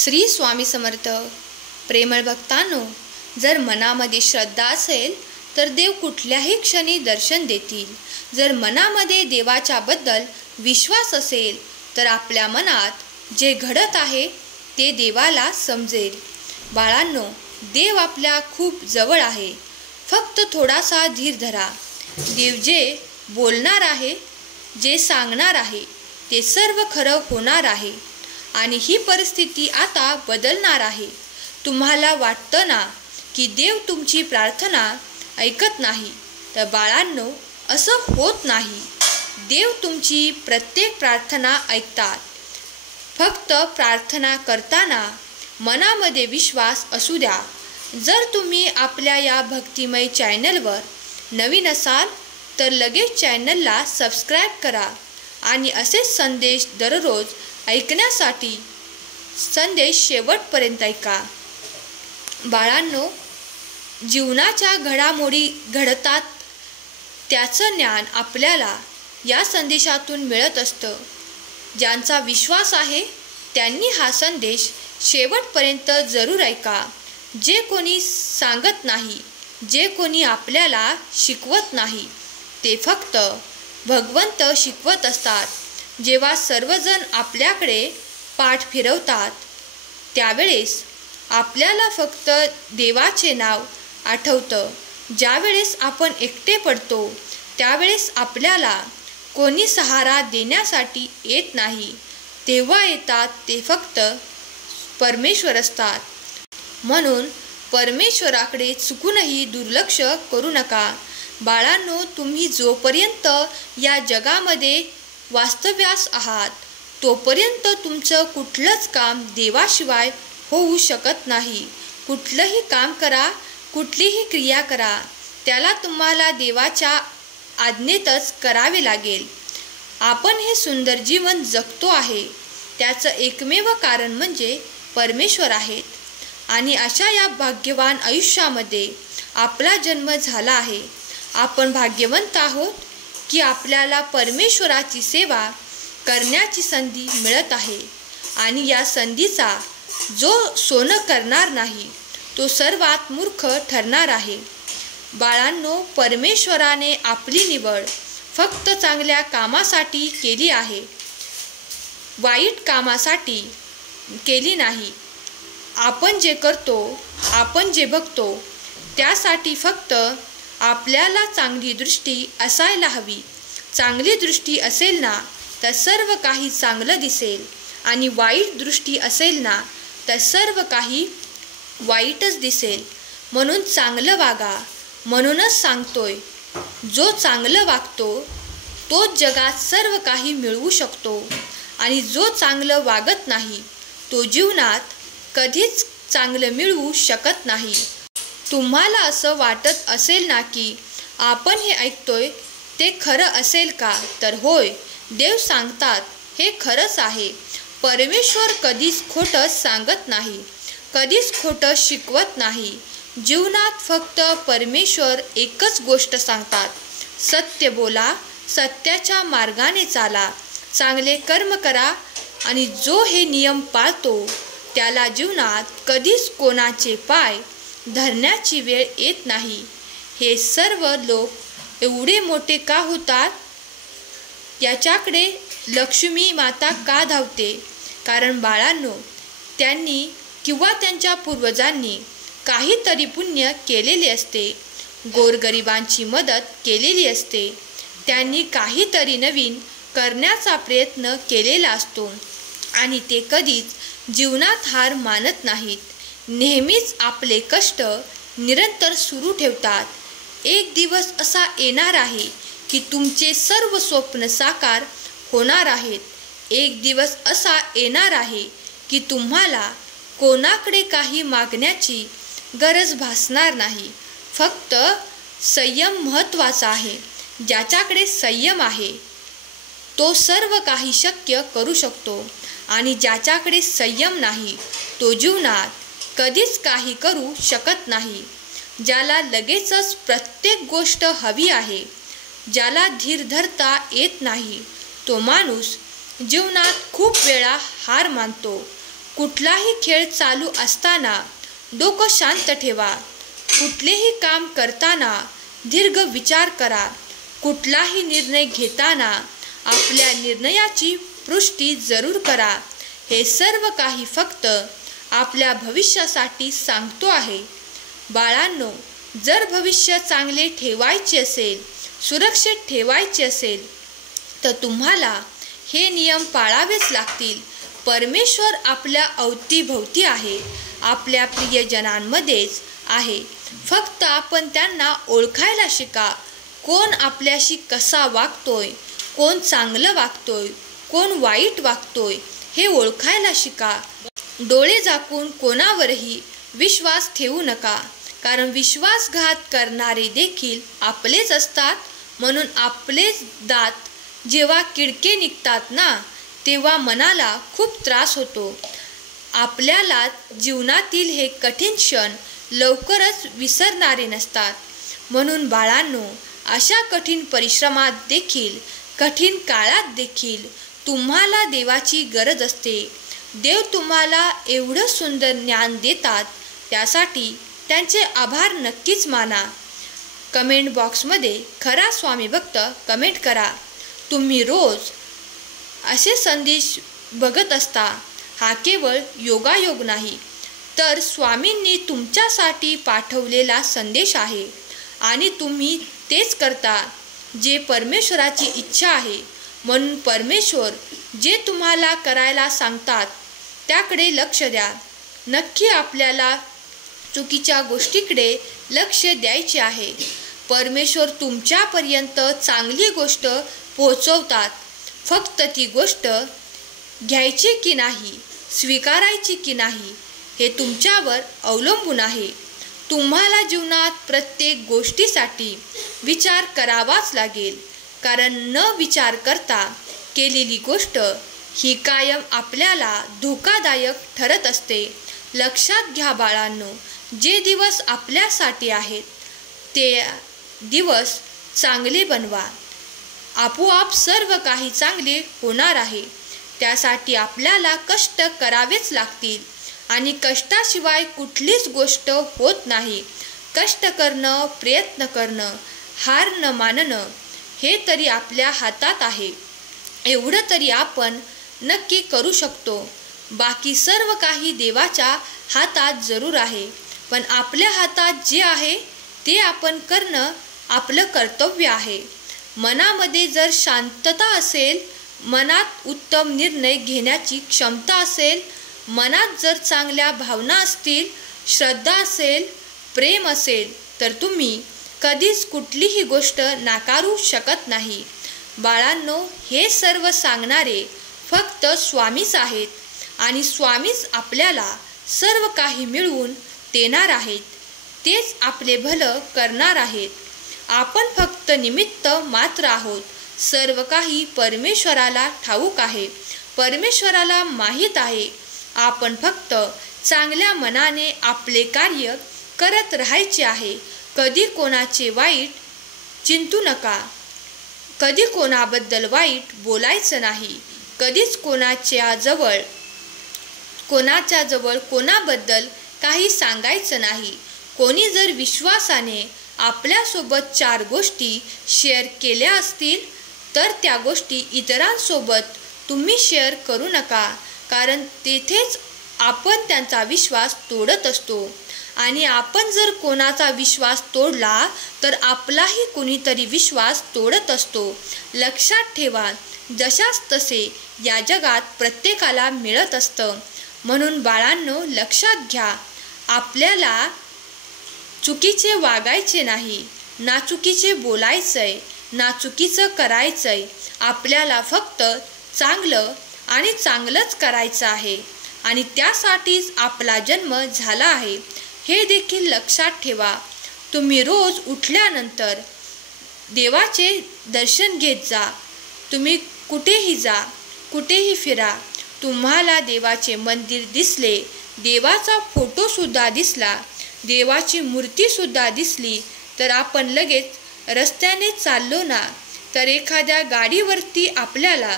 श्री स्वामी समर्थ. प्रेमळ भक्तांनो, जर मनामध्ये श्रद्धा असेल तर देव कुठल्याही क्षणी दर्शन देतील. जर मनामध्ये देवाच्याबद्दल विश्वास असेल तर आपल्या मनात जे घडत आहे ते देवाला समजेल. बाळांनो, देव आपल्या खूप जवळ आहे. फक्त थोडासा धीर धरा. देव जे बोलणार आहे, जे सांगणार आहे ते सर्व खरं होणार आहे आणि ही परिस्थिती आता बदलणार आहे. तुम्हाला वाटतं ना की देव तुमची प्रार्थना ऐकत नाही, तर बाळांनो, असं होत नाही. देव तुमची प्रत्येक प्रार्थना ऐकतात. फक्त प्रार्थना करताना मनामध्ये विश्वास असू द्या. जर तुम्ही आपल्या या भक्तिमय चॅनलवर नवीन असाल तर लगेच चॅनलला सबस्क्राईब करा आणि असेच संदेश दररोज ऐकण्यासाठी संदेश शेवटपर्यंत ऐका. बाळांनो, जीवनाच्या घडामोडी घडतात त्याचं ज्ञान आपल्याला या संदेशातून मिळत असतं. ज्यांचा विश्वास आहे त्यांनी हा संदेश शेवटपर्यंत जरूर ऐका. जे कोणी सांगत नाही, जे कोणी आपल्याला शिकवत नाही, ते फक्त भगवंत शिकवत असतात. जेव्हा सर्वजण आपल्याकडे पाठ फिरवतात त्यावेळेस आपल्याला फक्त देवाचे नाव आठवतं. ज्यावेळेस आपण एकटे पडतो त्यावेळेस आपल्याला कोणी सहारा देण्यासाठी येत नाही, तेव्हा येतात ते फक्त परमेश्वर असतात. म्हणून परमेश्वराकडे चुकूनही दुर्लक्ष करू नका. बाळांनो, तुम्ही जोपर्यंत या जगामध्ये वास्तव्यास आहात तोपर्यंत तुमचं कुठलंच काम देवाशिवाय होऊ शकत नाही. कुठलंही काम करा, कुठलीही क्रिया करा, त्याला तुम्हाला देवाच्या आज्ञेतच करावे लागेल. आपण हे सुंदर जीवन जगतो आहे त्याचं एकमेव कारण म्हणजे परमेश्वर आहेत. आणि अशा या भाग्यवान आयुष्यामध्ये आपला जन्म झाला आहे. आपण भाग्यवंत आहोत की आपल्याला परमेश्वराची सेवा करण्याची संधी मिळत आहे. आणि या संधीचा जो सोनं करणार नाही तो सर्वात मूर्ख ठरणार आहे. बाळांनो, परमेश्वराने आपली निवड फक्त चांगल्या कामासाठी केली आहे, वाईट कामासाठी केली नाही. आपण जे करतो, आपण जे बघतो त्यासाठी फक्त आपल्याला चांगली दृष्टी असायला हवी. चांगली दृष्टी असेल ना तर सर्व काही चांगलं दिसेल आणि वाईट दृष्टी असेल ना तर सर्व काही वाईटच दिसेल. म्हणून चांगलं वागा. म्हणूनच सांगतोय, जो चांगलं वागतो तोच जगात सर्व काही मिळवू शकतो आणि जो चांगलं वागत नाही तो जीवनात कधीच चांगलं मिळवू शकत नाही. तुम्हाला असं वाटत असेल ना की आपण हे ऐकतोय ते खरं असेल का? तर होय, देव सांगतात हे खरंच आहे. परमेश्वर कधीच खोटं सांगत नाही, कधीच खोटं शिकवत नाही. जीवनात फक्त परमेश्वर एकच गोष्ट सांगतात, सत्य बोला, सत्याच्या मार्गाने चाला, चांगले कर्म करा आणि जो हे नियम पाळतो त्याला जीवनात कधीच कोणाचे पाय धरण्याची वेळ येत नाही. हे सर्व लोक एवढे मोठे का होतात याच्याकडे लक्ष्मी माता का धावते? कारण बाळांनो, त्यांनी किंवा त्यांच्या पूर्वजांनी काहीतरी पुण्य केलेले असते, गोरगरिबांची मदत केलेली असते, त्यांनी काहीतरी नवीन करण्याचा प्रयत्न केलेला असतो आणि ते कधीच जीवनात हार मानत नाहीत. नेहमीच आपले कष्ट निरंतर सुरू ठेवतात. एक दिवस असा येणार आहे की तुमचे सर्व स्वप्न साकार होणार आहेत. एक दिवस असा येणार आहे की तुम्हाला कोणाकडे काही मागण्याची गरज भासणार नाही. फक्त संयम महत्त्वाचा आहे. ज्याच्याकडे संयम आहे तो सर्व काही शक्य करू शकतो आणि ज्याच्याकडे संयम नाही तो जीवनात कधीच काही करू शकत नाही. ज्याला लगेचच प्रत्येक गोष्ट हवी आहे, ज्याला धीर धरता येत नाही, तो माणूस जीवनात खूप वेळा हार मानतो. कुठलाही खेळ चालू असताना डोकं शांत ठेवा. कुठलेही काम करताना दीर्घ विचार करा. कुठलाही निर्णय घेताना आपल्या निर्णयाची पुष्टी जरूर करा. हे सर्व काही फक्त आपल्या भविष्यासाठी सांगतो आहे. बाळांनो, जर भविष्य चांगले ठेवायचे असेल, सुरक्षित ठेवायचे असेल, तर तुम्हाला हे नियम पाळावेच लागतील. परमेश्वर आपल्या अवतीभोवती आहे, आपल्या प्रियजनांमध्येच आहे. फक्त आपण त्यांना ओळखायला शिका. कोण आपल्याशी कसा वागतोय, कोण चांगलं वागतोय, कोण वाईट वागतोय, हे ओळखायला शिका. डोळे झाकून कोणावरही विश्वास ठेवू नका, कारण विश्वासघात करणारे देखील आपलेच असतात. म्हणून आपलेच दात जेव्हा किडके निघतात ना, तेव्हा मनाला खूप त्रास होतो. आपल्याला जीवनातील हे कठीण क्षण लवकरच विसरणारे नसतात. म्हणून बाळांनो, अशा कठीण परिश्रमात देखील, कठीण काळात देखील तुम्हाला देवाची गरज असते. देव तुम्हाला एवढं सुंदर ज्ञान देतात, त्यासाठी त्यांचे आभार नक्कीच माना. कमेंट बॉक्समध्ये खरा स्वामी भक्त कमेंट करा. तुम्ही रोज असे संदेश बघत असता. हा केवळ योगायोग नाही, तर स्वामींनी तुमच्यासाठी पाठवलेला संदेश आहे. आणि तुम्ही तेच करता जे परमेश्वराची इच्छा आहे. म्हणून परमेश्वर जे तुम्हाला करायला सांगतात त्याकडे लक्ष द्या. नक्की आपल्याला चुकीच्या गोष्टीकडे लक्ष द्यायचे आहे. परमेश्वर तुमच्यापर्यंत चांगली गोष्ट पोहोचवतात. फक्त ती गोष्ट घ्यायची की नाही, स्वीकारायची की नाही, हे तुमच्यावर अवलंबून आहे. तुम्हाला जीवनात प्रत्येक गोष्टीसाठी विचार करावाच लागेल, कारण न विचार करता केलेली गोष्ट ही कायम आपल्याला धोकादायक ठरत असते. लक्षात घ्या बाळांनो, जे दिवस आपल्यासाठी आहेत ते दिवस चांगले बनवा. आपोआप सर्व काही चांगले होणार आहे. त्यासाठी आपल्याला कष्ट करावेच लागतील आणि कष्टाशिवाय कुठलीच गोष्ट होत नाही. कष्ट करणं, प्रयत्न करणं, हार न मानणं हे तरी आपल्या हातात आहे. एवढं तरी आपण नक्की करू शकतो. बाकी सर्व काही देवाच्या हातात जरूर आहे, पण आपल्या हातात जे आहे ते आपण करणं आपलं कर्तव्य आहे. मनामध्ये जर शांतता असेल, मनात उत्तम निर्णय घेण्याची क्षमता असेल, मनात जर चांगल्या भावना असतील, श्रद्धा असेल, प्रेम असेल, तर तुम्ही कधीच कुठलीही गोष्ट नाकारू शकत नाही. बाळांनो, हे सर्व सांगणारे फक्त स्वामीच आहेत आणि स्वामीच आपल्याला सर्व काही मिळवून देणार आहेत. तेच आपले भलं करणार आहेत. आपण फक्त निमित्त मात्र आहोत. सर्व काही परमेश्वराला ठाऊक आहे. परमेश्वराला माहीत आहे. आपण फक्त चांगल्या मनाने आपले कार्य करत राहायचे आहे. कधी कोणाचे वाईट चिंतू नका. कधी कोणाबद्दल वाईट बोलायचं नाही. कधीच कोणाच्या जवळ कोणाबद्दल काही सांगायचं नाही. कोणी जर विश्वासाने आपल्यासोबत 4 गोष्टी शेअर केल्या असतील, तर त्या गोष्टी इतरांसोबत तुम्ही शेअर करू नका, कारण तेथेच आपण त्यांचा विश्वास तोडत असतो. आणि आपण जर कोणाचा विश्वास तोडला, तर आपलाही कुणीतरी विश्वास तोडत असतो. लक्षात ठेवा, जशास तसे या जगात प्रत्येकाला मिळत असतं. म्हणून बाळांनो, लक्षात घ्या, आपल्याला चुकीचे वागायचे नाही, ना चुकीचे बोलायचंय, ना चुकीचं करायचंय. आपल्याला फक्त चांगलं आणि चांगलंच करायचं आहे आणि त्यासाठीच आपला जन्म झाला आहे. हे देखील लक्षात ठेवा. तुम्ही रोज उठल्यानंतर देवाचे दर्शन घेत जा. तुम्ही कुठेही जा, कुठेही फिरा, तुम्हाला देवाचे मंदिर दिसले, देवाचा फोटोसुद्धा दिसला, देवाची मूर्तीसुद्धा दिसली, तर आपण लगेच रस्त्याने चाललो ना, तर एखाद्या गाडीवरती आपल्याला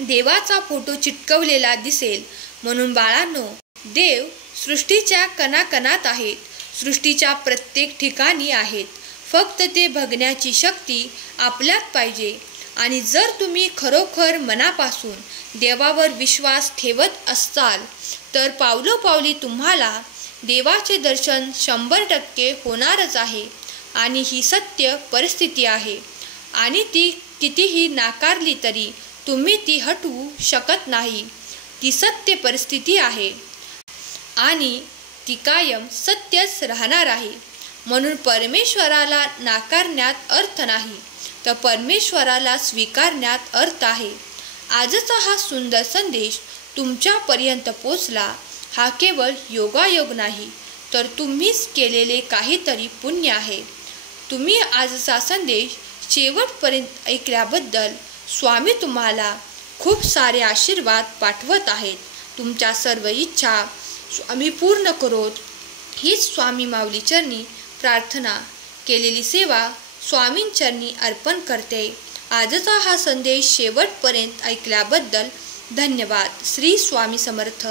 देवाचा फोटो चिटकवलेला दिसेल. म्हणून बाळांनो, देव सृष्टीच्या कणाकणात आहेत, सृष्टीच्या प्रत्येक ठिकाणी आहेत. फक्त ते बघण्याची शक्ती आपल्यात पाहिजे. आणि जर तुम्ही खरोखर मनापासून देवावर विश्वास ठेवत असाल तर पावलोपावली तुम्हाला देवाचे दर्शन 100% होणारच आहे. आणि ही सत्य परिस्थिती आहे आणि ती कितीही नाकारली तरी तुम्ही ती हटवू शकत नाही. ती सत्य परिस्थिती आहे आणि ती कायम सत्यच राहणार आहे. म्हणून परमेश्वराला नाकारण्यात अर्थ नाही, तर परमेश्वराला स्वीकारण्यात अर्थ आहे. आजचा हा सुंदर संदेश तुमच्यापर्यंत पोचला हा केवळ योगायोग नाही, तर तुम्हीच केलेले काहीतरी पुण्य आहे. तुम्ही आजचा संदेश शेवटपर्यंत ऐकल्याबद्दल स्वामी तुम्हाला खूप सारे आशीर्वाद पाठवत आहेत. तुमच्या सर्व इच्छा स्वामी पूर्ण करोत हीच स्वामी माऊली चरणी प्रार्थना. केलेली सेवा स्वामींचरणी अर्पण करते. आजचा हा संदेश शेवटपर्यंत ऐकल्याबद्दल धन्यवाद. श्री स्वामी समर्थ.